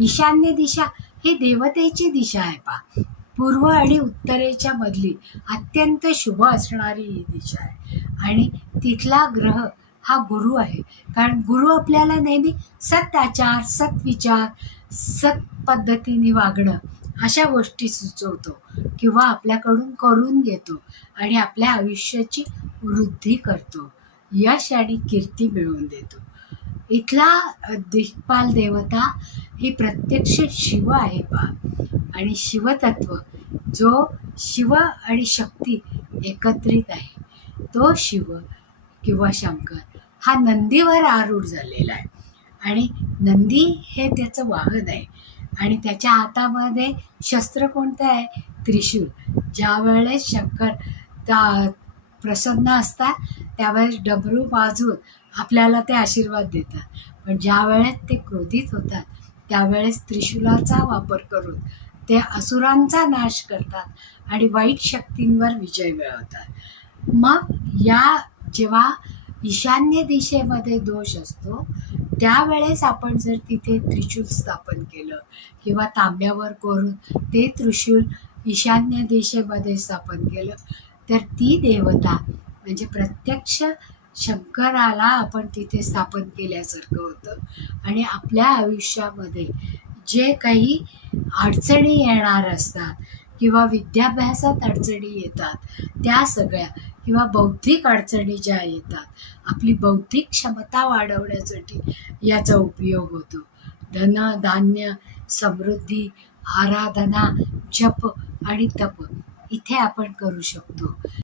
ईशान्य दिशा. ही देवतेची दिशा आहे पा पूर्व आणि उत्तरेच्या मधली अत्यंत शुभ असणारी ही दिशा आहे. आणि तिथला ग्रह हा गुरु आहे. कारण गुरु आपल्याला नेहमी सत्याचार सत्विचार सत पद्धतीने वागणं अशा गोष्टी सुचवतो किंवा आपल्याकडून करून घेतो आणि आपल्या आयुष्याची वृद्धी करतो. यश आणि कीर्ती मिळवून देतो. इथला दिग्पाल देवता ही प्रत्यक्ष शिव आहे पहा आणि शिवतत्व जो शिव आणि शक्ती एकत्रित आहे तो शिव किंवा शंकर हा नंदीवर आरूढ झालेला आहे. आणि नंदी हे त्याचं वाहन आहे. आणि त्याच्या हातामध्ये शस्त्र कोणतं आहे? त्रिशूल. ज्या वेळेस शंकर त्या प्रसन्न असतात त्यावेळेस डबरू बाजून आपल्याला ते आशीर्वाद देतात. पण ज्या वेळेस ते क्रोधित होतात त्यावेळेस त्रिशूलाचा वापर करून ते असुरांचा नाश करतात आणि वाईट शक्तींवर विजय मिळवतात. मग या जेव्हा ईशान्य दिशेमध्ये दोष असतो त्यावेळेस आपण जर तिथे त्रिशूल स्थापन केलं किंवा तांब्यावर करून ते त्रिशूल ईशान्य दिशेमध्ये स्थापन केलं तर ती देवता म्हणजे प्रत्यक्ष शंकराला आपण तिथे स्थापन केल्यासारखं होतं. आणि आपल्या आयुष्यामध्ये जे काही अडचणी येणार असतात किंवा विद्याभ्यासात अडचणी येतात त्या सगळ्या किंवा बौद्धिक अडचणी ज्या येतात आपली बौद्धिक क्षमता वाढवण्यासाठी याचा उपयोग होतो. धन धान्य समृद्धी आराधना जप आणि तप इथे आपण करू शकतो.